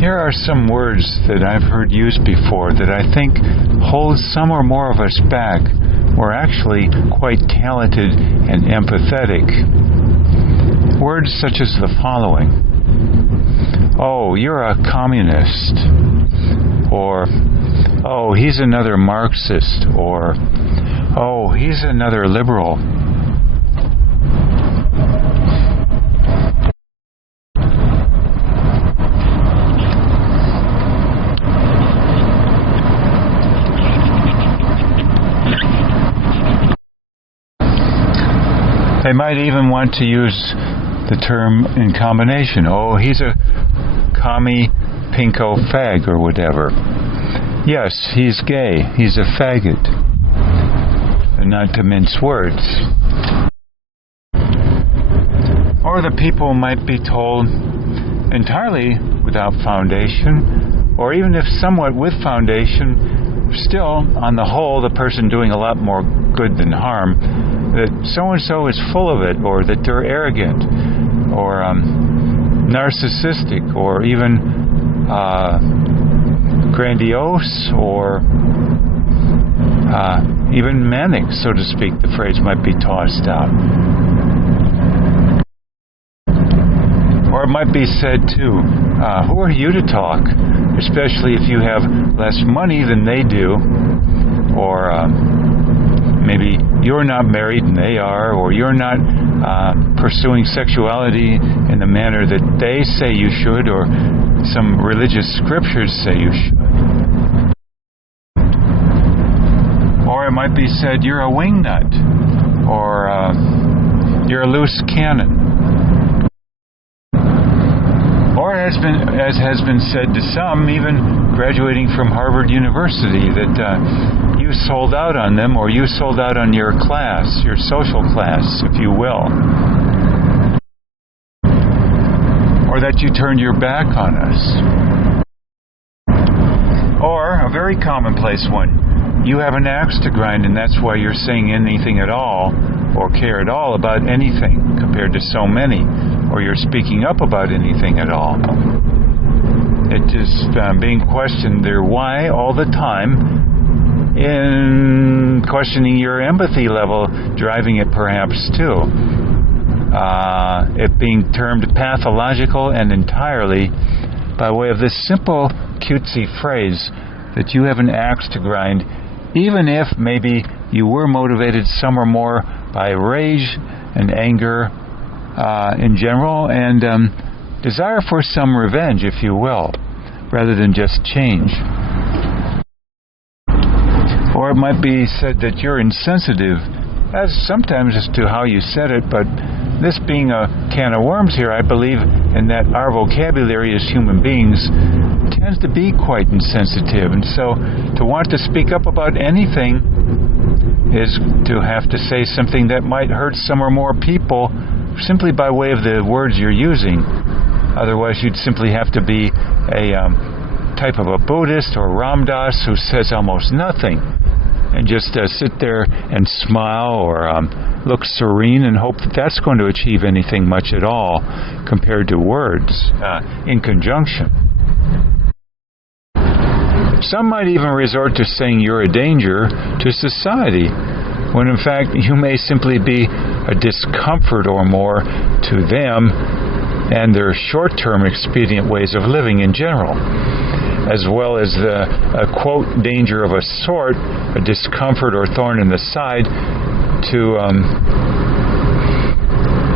Here are some words that I've heard used before that I think hold some or more of us back. We're actually quite talented and empathetic. Words such as the following. Oh, you're a communist. Or, oh, he's another Marxist. Or, oh, he's another liberal. They might even want to use the term in combination. Oh, he's a commie, pinko, fag, or whatever. Yes, he's gay. He's a faggot. And not to mince words. Or the people might be told entirely without foundation, or even if somewhat with foundation, still, on the whole, the person doing a lot more good than harm, that so-and-so is full of it, or that they're arrogant, or narcissistic, or even grandiose, or even manic, so to speak. The phrase might be tossed out. Or it might be said, too, who are you to talk? Especially if you have less money than they do, or maybe you're not married and they are, or you're not pursuing sexuality in the manner that they say you should, or some religious scriptures say you should. Or it might be said you're a wingnut, or you're a loose cannon. Or as has been said to some, even graduating from Harvard University, that you sold out on them, or you sold out on your class, your social class, if you will. Or that you turned your back on us. Or, a very commonplace one, you have an axe to grind and that's why you're saying anything at all, or care at all about anything compared to so many, or you're speaking up about anything at all. It just being questioned their why all the time, in questioning your empathy level, driving it perhaps too. It being termed pathological and entirely by way of this simple cutesy phrase that you have an axe to grind, even if maybe you were motivated some or more by rage and anger in general, and desire for some revenge, if you will, rather than just change. Or it might be said that you're insensitive, as sometimes as to how you said it, but this being a can of worms here, I believe in that our vocabulary as human beings tends to be quite insensitive, and so to want to speak up about anything is to have to say something that might hurt some or more people simply by way of the words you're using. Otherwise, you'd simply have to be a type of a Buddhist or Ram Dass who says almost nothing and just sit there and smile or look serene and hope that that's going to achieve anything much at all compared to words in conjunction. Some might even resort to saying you're a danger to society, when in fact you may simply be a discomfort or more to them and their short-term expedient ways of living in general, as well as the, quote, danger of a sort, a discomfort or thorn in the side to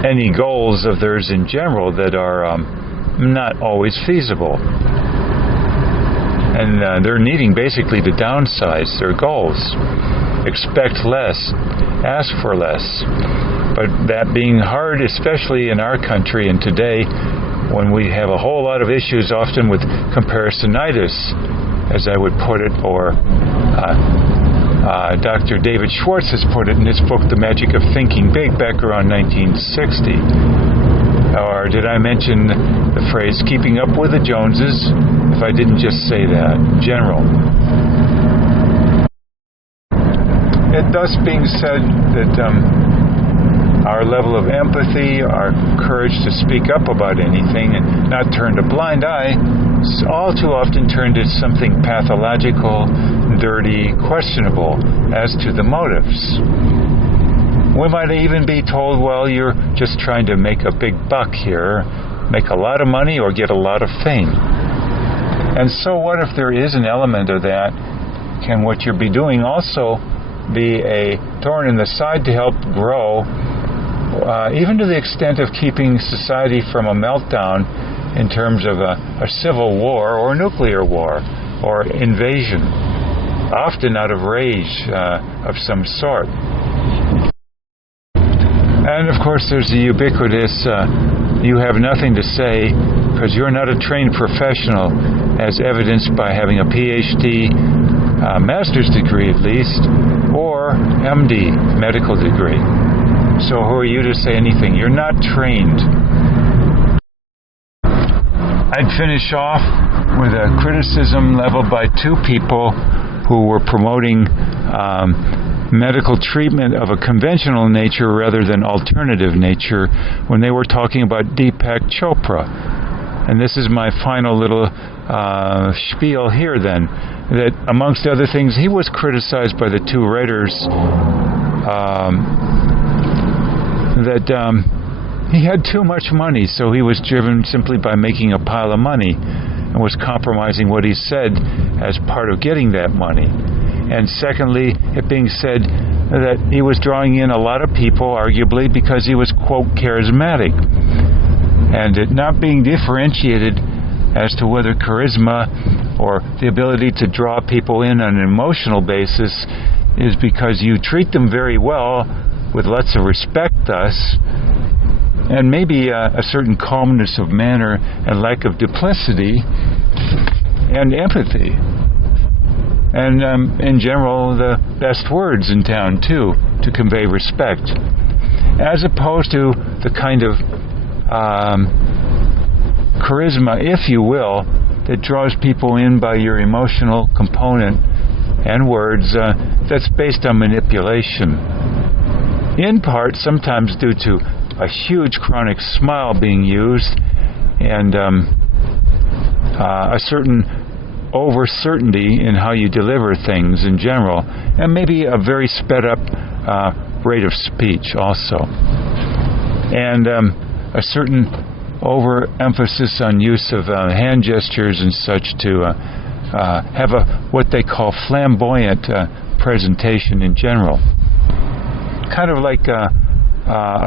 any goals of theirs in general that are not always feasible. And they're needing basically to downsize their goals. Expect less, ask for less. But that being hard, especially in our country and today, when we have a whole lot of issues, often with comparisonitis, as I would put it, or Dr. David Schwartz has put it in his book, The Magic of Thinking Big, back around 1960. Or did I mention the phrase, keeping up with the Joneses, if I didn't just say that, in general? It thus being said that our level of empathy, our courage to speak up about anything and not turn a blind eye all too often turned into something pathological, dirty, questionable as to the motives. We might even be told, well, you're just trying to make a big buck here, make a lot of money or get a lot of fame. And so what if there is an element of that? Can what you're be doing also be a thorn in the side to help grow, even to the extent of keeping society from a meltdown in terms of a civil war or nuclear war or invasion, often out of rage of some sort. And of course there's the ubiquitous, you have nothing to say because you're not a trained professional, as evidenced by having a PhD, master's degree at least, or MD, medical degree. So who are you to say anything? You're not trained. I'd finish off with a criticism leveled by two people who were promoting medical treatment of a conventional nature rather than alternative nature when they were talking about Deepak Chopra. And this is my final little spiel here then, that amongst other things, he was criticized by the two writers that he had too much money, so he was driven simply by making a pile of money and was compromising what he said as part of getting that money. And secondly, it being said that he was drawing in a lot of people, arguably, because he was, quote, charismatic. And it not being differentiated as to whether charisma or the ability to draw people in on an emotional basis is because you treat them very well with lots of respect thus, and maybe a certain calmness of manner and lack of duplicity and empathy. And in general, the best words in town, too, to convey respect. As opposed to the kind of charisma, if you will, that draws people in by your emotional component and words that's based on manipulation. In part, sometimes due to a huge chronic smile being used and a certain over-certainty in how you deliver things in general, and maybe a very sped-up rate of speech also. And a certain overemphasis on use of hand gestures and such to have what they call flamboyant presentation in general. Kind of like a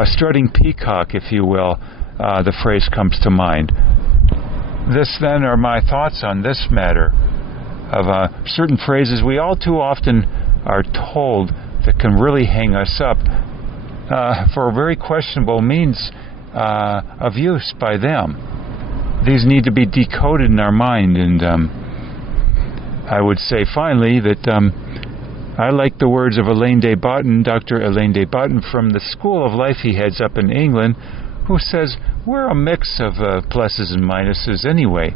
strutting peacock, if you will, the phrase comes to mind. This then are my thoughts on this matter of certain phrases we all too often are told that can really hang us up for a very questionable means of use by them. These need to be decoded in our mind, and I would say finally that I like the words of Elaine de Botton, Dr. Elaine de Botton from the School of Life he heads up in England, who says we're a mix of pluses and minuses anyway.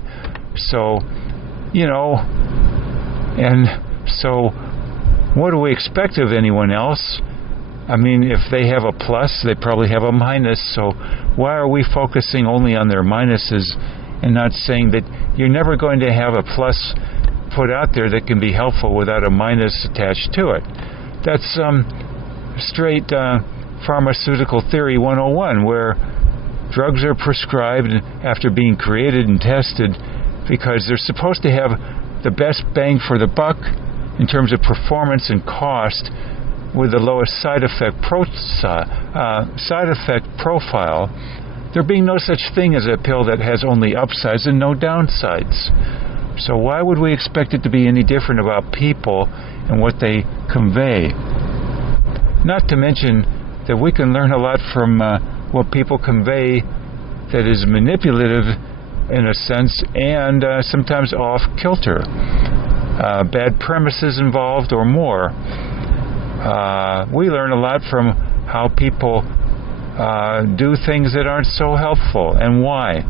So, you know, and so what do we expect of anyone else? I mean, if they have a plus, they probably have a minus, so why are we focusing only on their minuses and not saying that you're never going to have a plus put out there that can be helpful without a minus attached to it? That's straight pharmaceutical theory 101, where drugs are prescribed after being created and tested because they're supposed to have the best bang for the buck in terms of performance and cost with the lowest side effect profile. There being no such thing as a pill that has only upsides and no downsides. So why would we expect it to be any different about people and what they convey? Not to mention that we can learn a lot from what people convey that is manipulative in a sense and sometimes off kilter. Bad premises involved or more. We learn a lot from how people do things that aren't so helpful and why,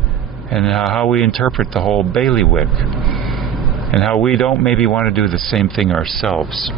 and how we interpret the whole bailiwick, and how we don't maybe want to do the same thing ourselves.